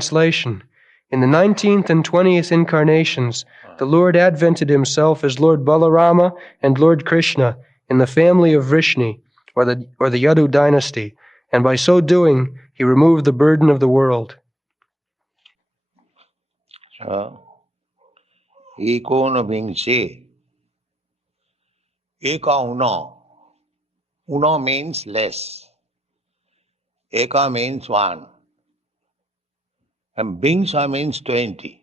Translation. In the 19th and 20th incarnations, the Lord advented himself as Lord Balarama and Lord Krishna in the family of Vrishni, or the Yadu dynasty, and by so doing, he removed the burden of the world. Ikono Bingse. Eka Uno. Uno means less. Eka means one. And Bingsa means 20.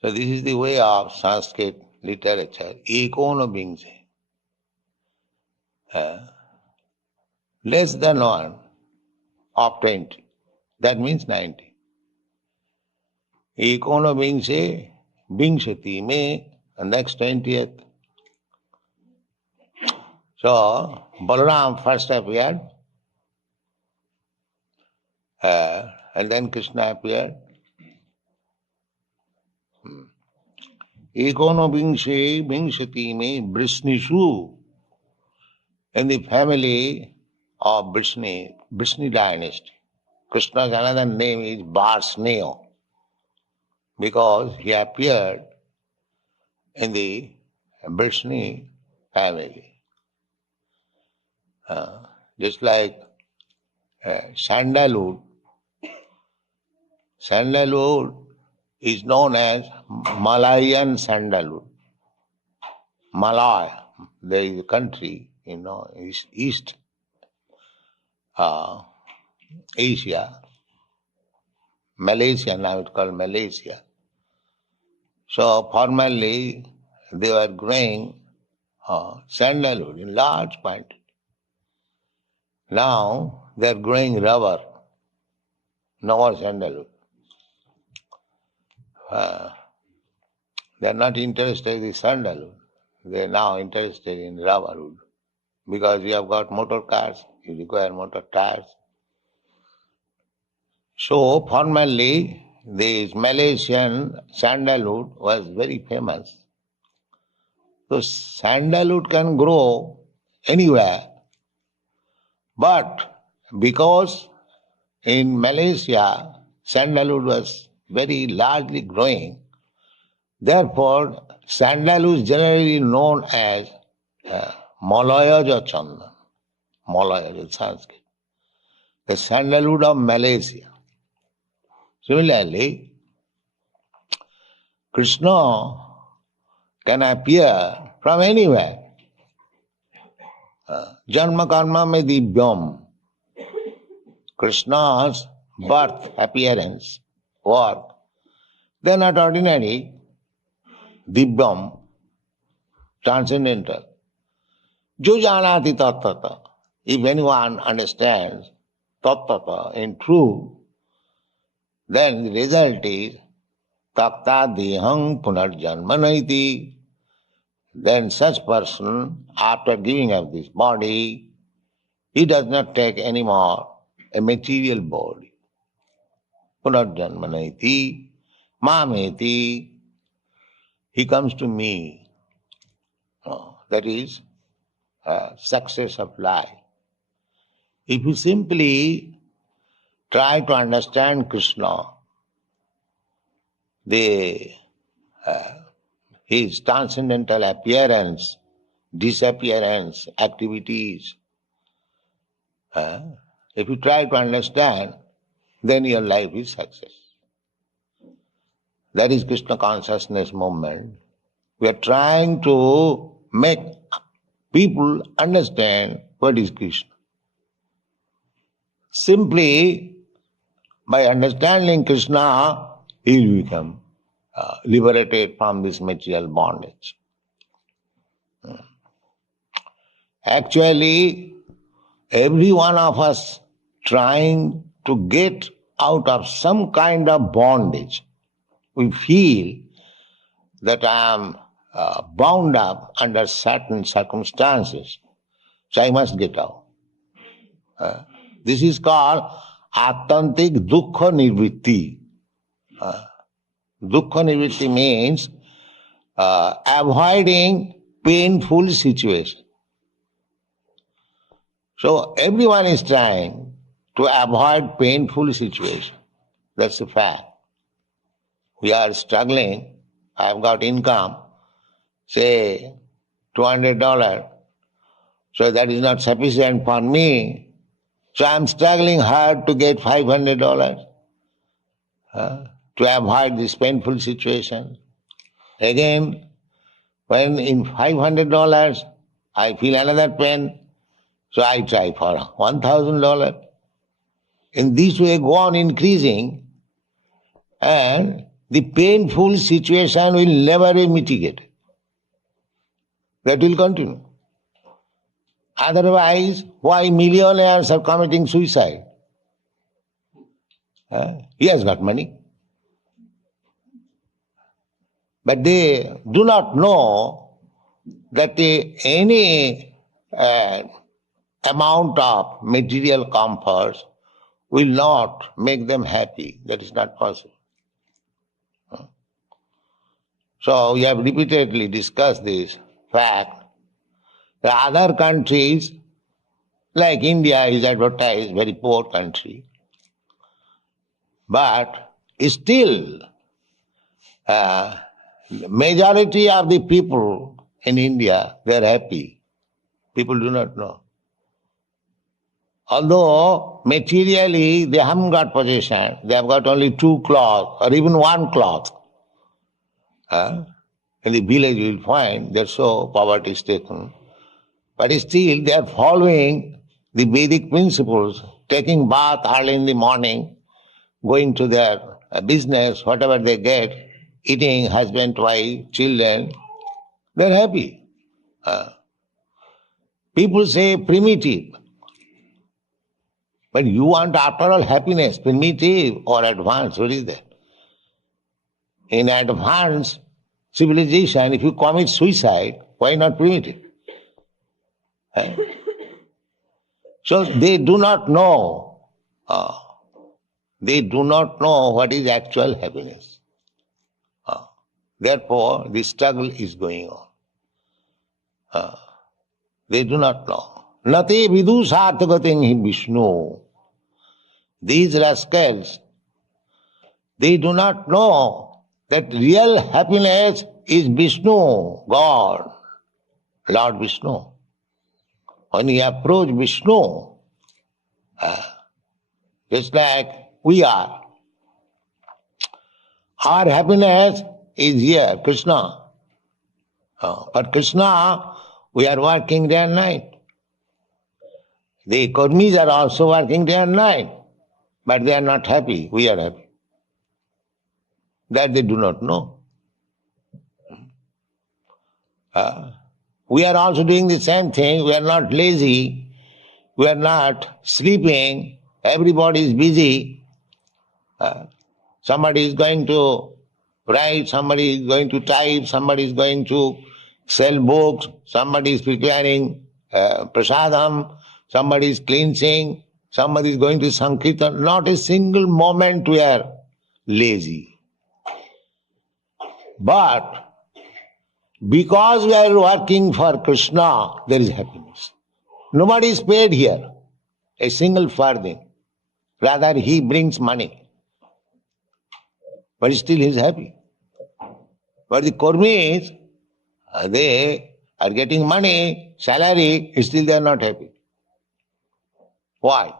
So this is the way of Sanskrit literature. Ikono Bingse. Less than one of 20. That means 90. Ikono Bingse, Bingshati me, and next 20th. So, Balaram first appeared, and then Krishna appeared. Ikono Bingse, Bingshati me, Brishnishu. In the family of Vrishni dynasty. Krishna's another name is Varsneo, because he appeared in the Vrishni family. Just like sandalwood. Sandalwood is known as Malayan sandalwood. Malaya, there is a country, East Asia, Malaysia, now it's called Malaysia. So formerly they were growing sandalwood in large quantity. Now they are growing rubber, no more sandalwood. They are not interested in sandalwood. They are now interested in rubber wood. Because we have got motor cars, you require motor tires. So formerly this Malaysian sandalwood was very famous. So sandalwood can grow anywhere, but because in Malaysia sandalwood was very largely growing, therefore sandalwood is generally known as Malayaja Chandan. Malaya is Sanskrit. The sandalwood of Malaysia. Similarly, Krishna can appear from anywhere. Janma karma me divyam. Krishna's birth, appearance, work, they are not ordinary. Divyam, transcendental. Jo janati tattata. If anyone understands tattata in truth, then the result is takta dehang punarjanmanaiti. Then such person, after giving up this body, he does not take any more a material body. Punarjanmanaiti, mameti, he comes to me. That is success of life. If you simply try to understand Krishna, his transcendental appearance, disappearance, activities, if you try to understand, then your life is success. That is Krishna consciousness movement. We are trying to make people understand what is Krishna. Simply by understanding Krishna, he will become liberated from this material bondage. Actually, every one of us trying to get out of some kind of bondage. We feel that I am bound up under certain circumstances, so I must get out. This is called Attantik Dukkha Nivritti. Dukkha Nivritti means avoiding painful situation. So everyone is trying to avoid painful situation. That's a fact. We are struggling. I've got income, say $200. So that is not sufficient for me. So I'm struggling hard to get $500 to avoid this painful situation. Again, when in $500 I feel another pain, so I try for $1,000. In this way go on increasing, and the painful situation will never be mitigated. That will continue. Otherwise, why millionaires are committing suicide? He has got money. But they do not know that any amount of material comforts will not make them happy. That is not possible. So we have repeatedly discussed this fact. The other countries, like India is advertised very poor country, but still majority of the people in India, they are happy. People do not know. Although materially they haven't got possession, they have got only 2 cloths or even 1 cloth. In the village you will find that so poverty is taken. But still they are following the Vedic principles, taking bath early in the morning, going to their business, whatever they get, eating, husband, wife, children, they are happy. People say primitive. But you want after all happiness, primitive or advanced, what is that? In advanced civilization, if you commit suicide, why not primitive? So they do not know. They do not know what is actual happiness. Therefore, the struggle is going on. They do not know. Nate vidusarthagating hi Vishnu. These rascals, they do not know that real happiness is Vishnu, God, Lord Vishnu. When you approach Vishnu, just like we are, our happiness is here, Krishna. But Krishna, we are working day and night. The karmis are also working day and night, but they are not happy. We are happy. That they do not know. We are also doing the same thing. We are not lazy. We are not sleeping. Everybody is busy. Somebody is going to write, somebody is going to type, somebody is going to sell books, somebody is preparing prasadam, somebody is cleansing, somebody is going to Sankirtan. Not a single moment we are lazy. But because we are working for Krishna, there is happiness. Nobody is paid here a single farthing. Rather, he brings money. But still he is happy. But the Kurmis, they are getting money, salary, still they are not happy. Why?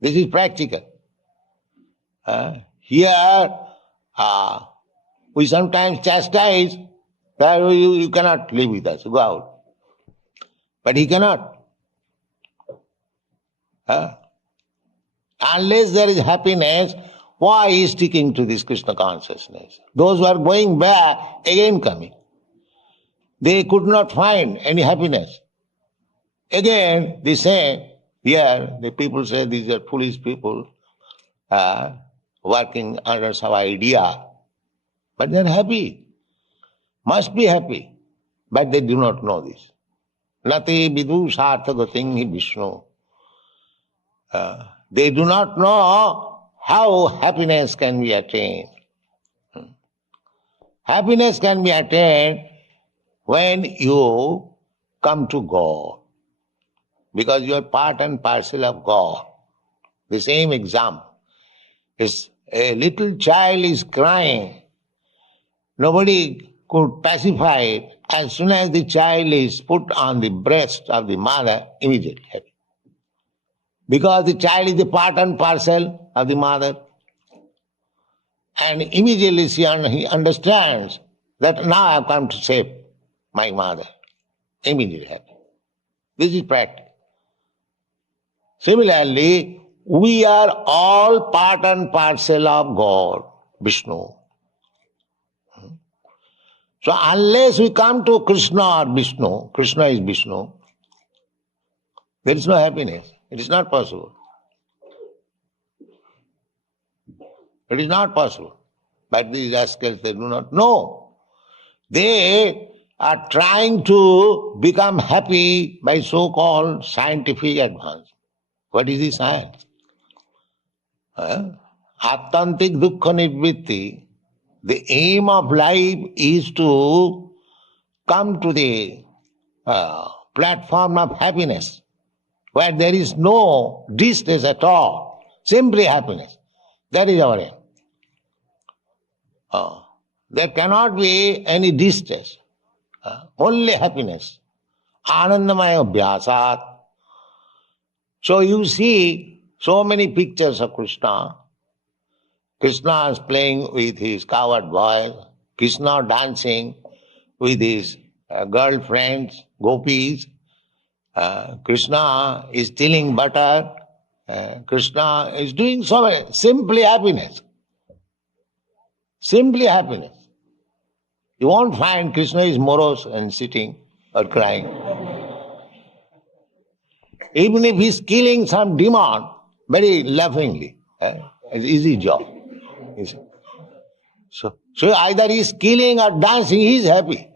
This is practical. Here, we sometimes chastise that you cannot live with us, go out. But he cannot. Unless there is happiness, why he is sticking to this Krishna consciousness? Those who are going back, again coming. They could not find any happiness. Again, they say, here, the people say these are foolish people working under some idea. But they are happy. Must be happy. But they do not know this. Nati vidu sarthagating hi Vishnu. They do not know how happiness can be attained. Happiness can be attained when you come to God. Because you are part and parcel of God. The same example is a little child is crying, nobody could pacify it. As soon as the child is put on the breast of the mother, immediately happy. Because the child is a part and parcel of the mother. And immediately he understands that now I have come to save my mother. Immediately happy. This is practice. Similarly, we are all part and parcel of God, Vishnu. So unless we come to Krishna or Vishnu, Krishna is Vishnu, there is no happiness. It is not possible. It is not possible. But these rascals, they do not know. They are trying to become happy by so-called scientific advance. What is the science? Attantik dukkha nivritti. The aim of life is to come to the platform of happiness, where there is no distress at all, simply happiness. That is our aim. There cannot be any distress, only happiness. Anandamaya abhyasat. So you see so many pictures of Krishna. Krishna is playing with his cowherd boys, Krishna dancing with his girlfriends, gopis, Krishna is stealing butter, Krishna is doing so many, simply happiness. Simply happiness. You won't find Krishna is morose and sitting or crying. Even if he's killing some demon, very laughingly, it's an easy job. So either he's killing or dancing, he's happy.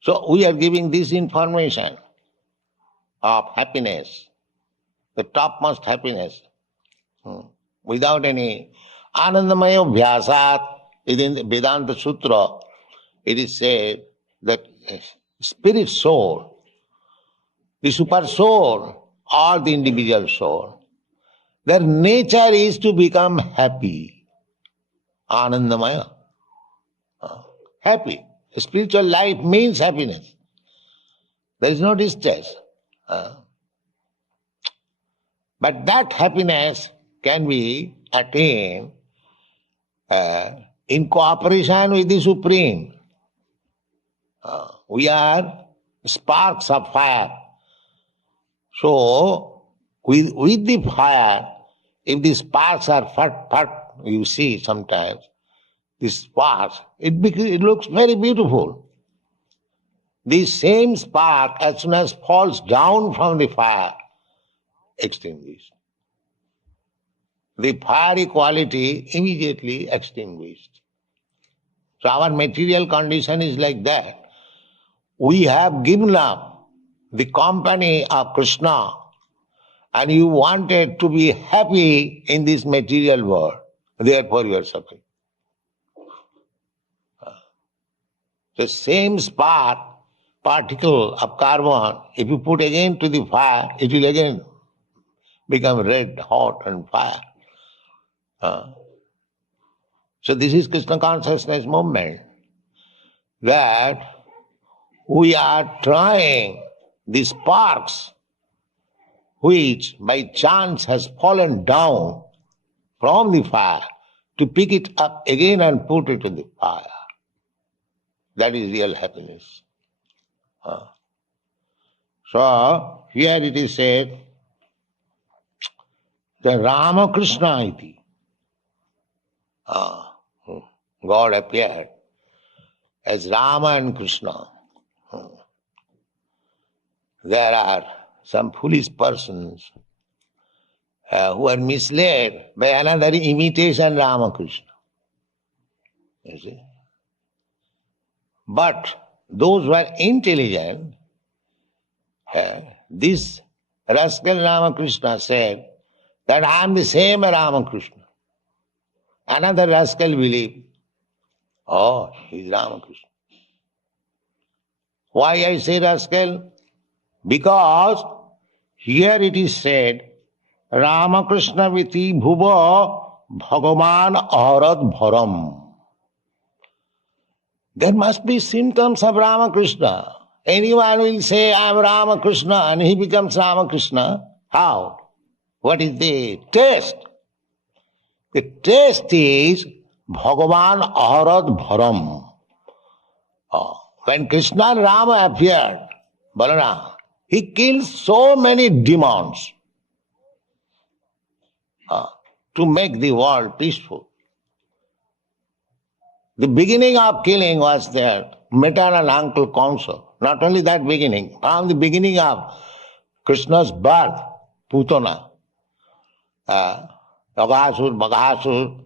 So we are giving this information of happiness, the topmost happiness, without any Anandamaya Vyasat. In the Vedanta Sutra, it is said that spirit soul, the super soul or the individual soul, their nature is to become happy. Anandamaya. Happy. Spiritual life means happiness. There is no distress. But that happiness can be attained in cooperation with the Supreme. We are sparks of fire. So, with the fire, if the sparks are fat, you see sometimes, the sparks, it looks very beautiful. The same spark, as soon as falls down from the fire, extinguished. The fiery quality immediately extinguished. So our material condition is like that. We have given up the company of Krishna and you wanted to be happy in this material world. Therefore you are suffering. The same spark, particle of carbon, if you put again to the fire, it will again become red, hot and fire. So this is Krishna consciousness movement, that we are trying the sparks which by chance has fallen down from the fire to pick it up again and put it in the fire. That is real happiness. So here it is said that Rama Krishna iti. God appeared as Rama and Krishna. There are some foolish persons who are misled by another imitation Ramakrishna. You see? But those who are intelligent, this rascal Ramakrishna said that I am the same Ramakrishna. Another rascal believed, oh, he is Ramakrishna. Why I say rascal? Because here it is said Ramakrishna viti bhuva bhagavan aharad bharam. There must be symptoms of Ramakrishna. Anyone will say, I am Ramakrishna, and he becomes Ramakrishna. How? What is the taste? The taste is Bhagavan aharad bharam. When Krishna and Rama appeared, Balarama, he killed so many demons to make the world peaceful. The beginning of killing was their maternal uncle Kamsa. Not only that beginning, from the beginning of Krishna's birth, Putana, Aghasur, Baghasur,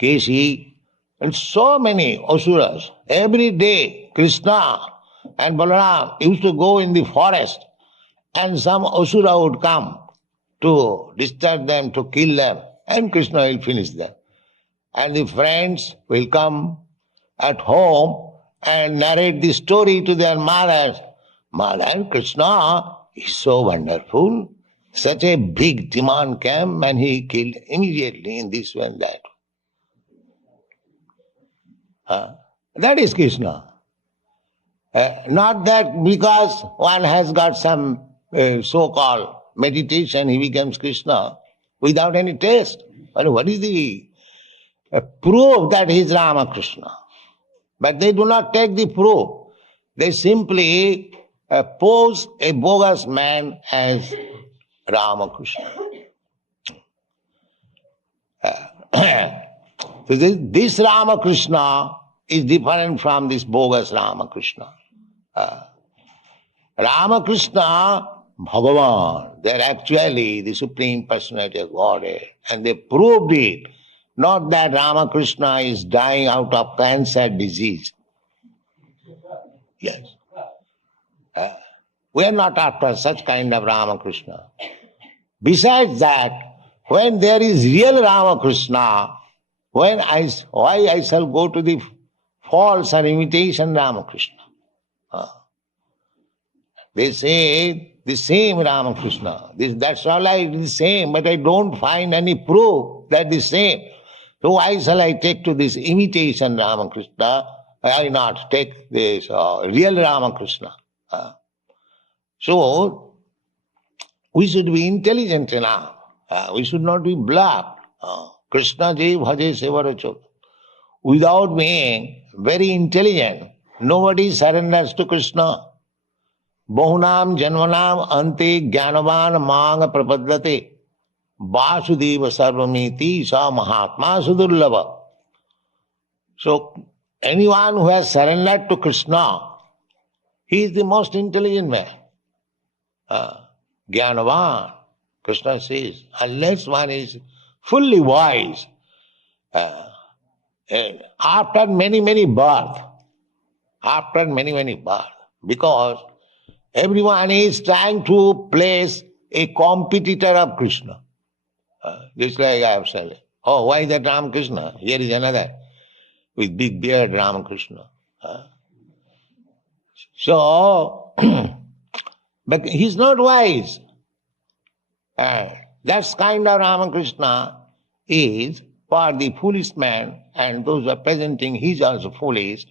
Keshi, and so many Asuras. Every day Krishna and Balaram used to go in the forest and some Asura would come to disturb them, to kill them, and Krishna will finish them. And the friends will come at home and narrate the story to their mothers. Mother, Krishna is so wonderful. Such a big demon came and he killed immediately in this way and that. That is Krishna. Not that because one has got some so-called meditation, he becomes Krishna without any taste. But what is the proof that he is Ramakrishna? But they do not take the proof. They simply pose a bogus man as Ramakrishna. So this Ramakrishna is different from this bogus Ramakrishna. Ramakrishna, Bhagavan, they are actually the Supreme Personality of Godhead, and they proved it. Not that Ramakrishna is dying out of cancer disease. Yes. We are not after such kind of Ramakrishna. Besides that, when there is real Ramakrishna, why I shall go to the false or imitation Ramakrishna? They say the same Ramakrishna. That's all right, the same, but I don't find any proof that the same. So why shall I take to this imitation Ramakrishna? Why not take this real Ramakrishna? So we should be intelligent enough. We should not be bluffed. Krishna ji bhaje sevaracho. Without being very intelligent, nobody surrenders to Krishna. Bahunam janvanam ante jnanavan mang prapaddate. Vasudeva sarvamiti sa mahatma sudurlava. So anyone who has surrendered to Krishna, he is the most intelligent man. Jnanavan, Krishna says, unless one is fully wise, after many births, because everyone is trying to place a competitor of Krishna. Just like I have said, oh, why is that Ramakrishna? Here is another with big beard Ramakrishna. So, but he's not wise. That kind of Ramakrishna is for the foolish man, and those who are presenting he is also foolish.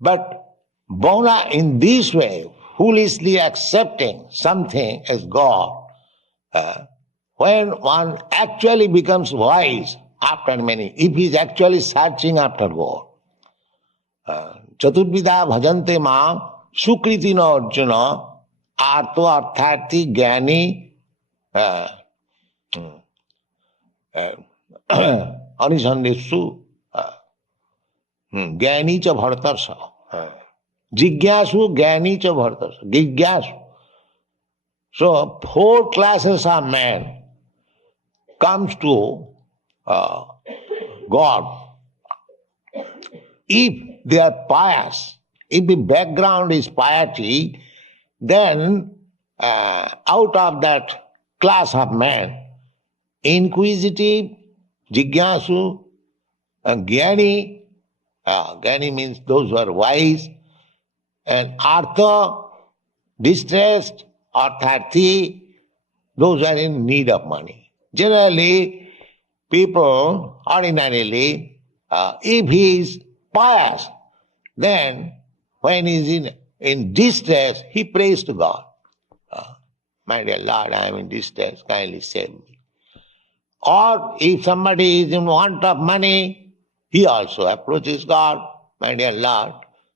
But Bona in this way, foolishly accepting something as God, when one actually becomes wise after many, if he is actually searching after God. Chaturvidha bhajante mam sukriti na arjuna arto arthati jnani anisandeshu jnani cha bhartarsa jigyasu jnani cha bhartarsa jigyasu. So 4 classes of men comes to God. If they are pious, if the background is piety, then out of that class of men, inquisitive, jigyasu, jnani, jnani means those who are wise, and artha, distressed, artharthi, those who are in need of money. Generally, people, ordinarily, if he is pious, then when he is in distress, he prays to God. My dear Lord, I am in distress, kindly save me. Or if somebody is in want of money, he also approaches God. My dear Lord,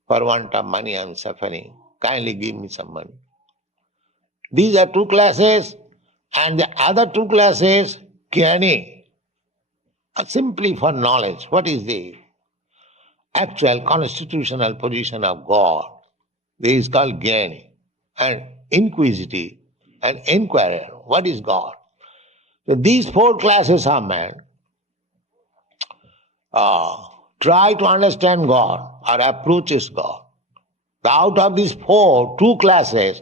for want of money I am suffering. Kindly give me some money. These are two classes, and the other two classes, Jnani, simply for knowledge. What is the actual constitutional position of God? This is called Jnani. And inquisitive and inquirer. What is God? So these four classes of man try to understand God or approaches God. Out of these four, two classes,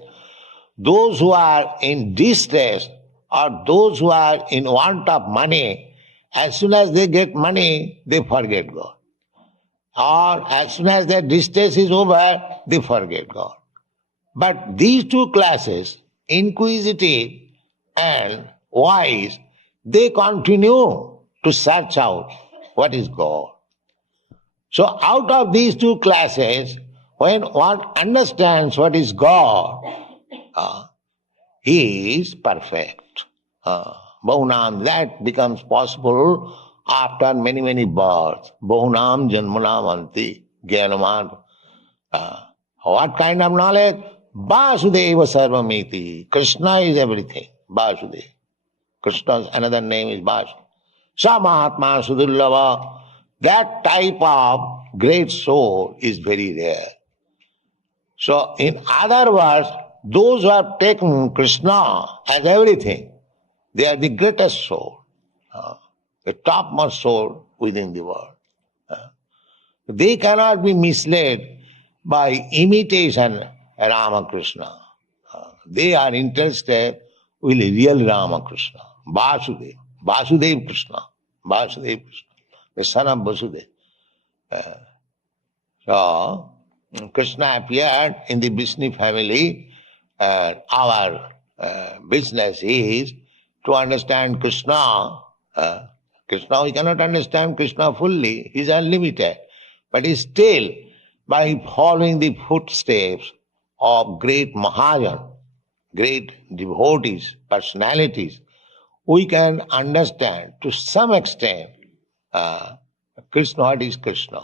those who are in distress or those who are in want of money, as soon as they get money, they forget God. Or as soon as their distress is over, they forget God. But these two classes, inquisitive and wise, they continue to search out what is God. So out of these two classes, when one understands what is God, he is perfect. Bahunam, that becomes possible after many, many births. Bahunam janmanam anti jnanaman. What kind of knowledge? Vasudeva sarvamiti. Krishna is everything. Vasudeva. Krishna's another name is Vasu. Samahatma sudullava. That type of great soul is very rare. So, in other words, those who have taken Krishna as everything, they are the greatest soul, the topmost soul within the world. They cannot be misled by imitation Ramakrishna. They are interested with real Ramakrishna, Vasudeva, Vasudeva Krishna, Vasudeva Krishna, the son of Vasudeva. So, Krishna appeared in the Vishnu family, and our business is to understand Krishna. Krishna, we cannot understand Krishna fully, he is unlimited. But still, by following the footsteps of great Mahajan, great devotees, personalities, we can understand to some extent Krishna, what is Krishna.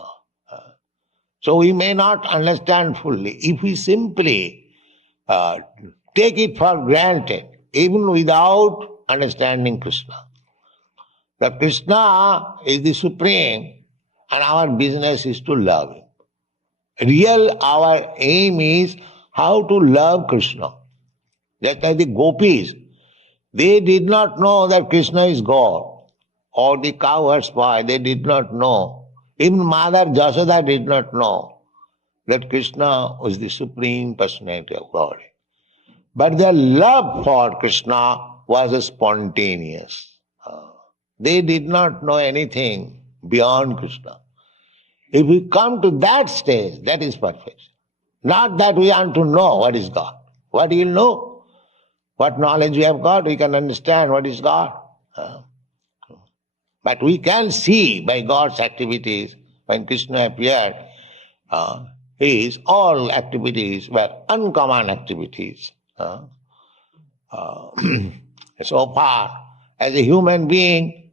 So we may not understand fully. If we simply take it for granted, even without understanding Krishna, that Krishna is the supreme and our business is to love him. Our aim is how to love Krishna. Just like the gopis, they did not know that Krishna is God. Or the cowherds boy, they did not know. Even Mother Jashoda did not know that Krishna was the supreme personality of God. But their love for Krishna was spontaneous. They did not know anything beyond Krishna. If we come to that stage, that is perfect. Not that we want to know what is God. What do you know? What knowledge we have got, we can understand what is God. But we can see by God's activities, when Krishna appeared, his all activities were uncommon activities. So far, as a human being,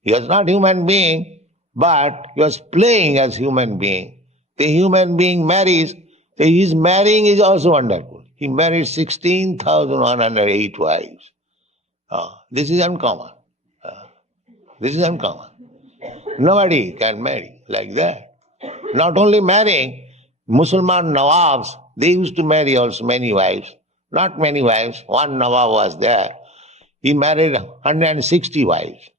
he was not human being, but he was playing as human being. The human being marries, his marrying is also wonderful. He married 16,108 wives. This is uncommon. This is uncommon. Nobody can marry like that. Not only marrying, Musliman Nawabs, they used to marry also many wives. Not many wives, one Nawab was there. He married 160 wives.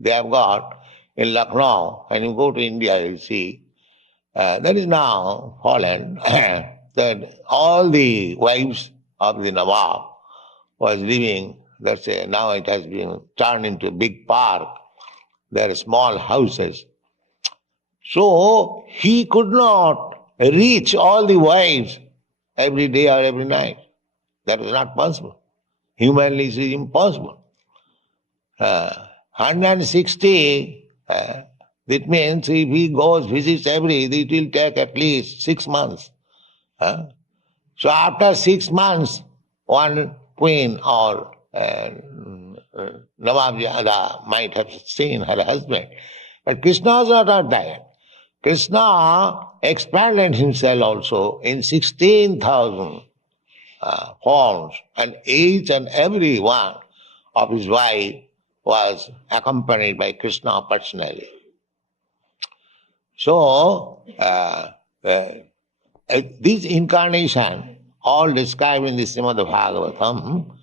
They have got in Lucknow, when you go to India, you see, that is now fallen, that all the wives of the Nawab was living, now it has been turned into a big park. There are small houses. So he could not reach all the wives every day or every night. That was not possible. Humanly it is impossible. 160, it means if he goes, visits it will take at least 6 months. So after 6 months, one queen or Navamjada might have seen her husband. But Krishna was not of that. Krishna expanded himself also in 16,000 forms, and each and every one of his wife was accompanied by Krishna personally. So, this incarnation, all described in the Srimad Bhagavatam,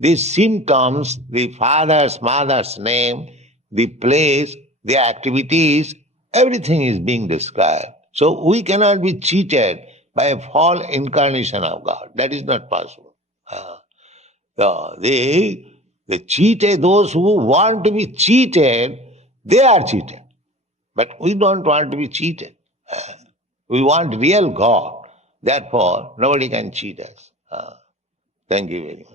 these symptoms, the father's, mother's name, the place, the activities, everything is being described. So we cannot be cheated by a false incarnation of God. That is not possible. The cheated, those who want to be cheated, they are cheated. But we don't want to be cheated. We want real God. Therefore, nobody can cheat us. Thank you very much.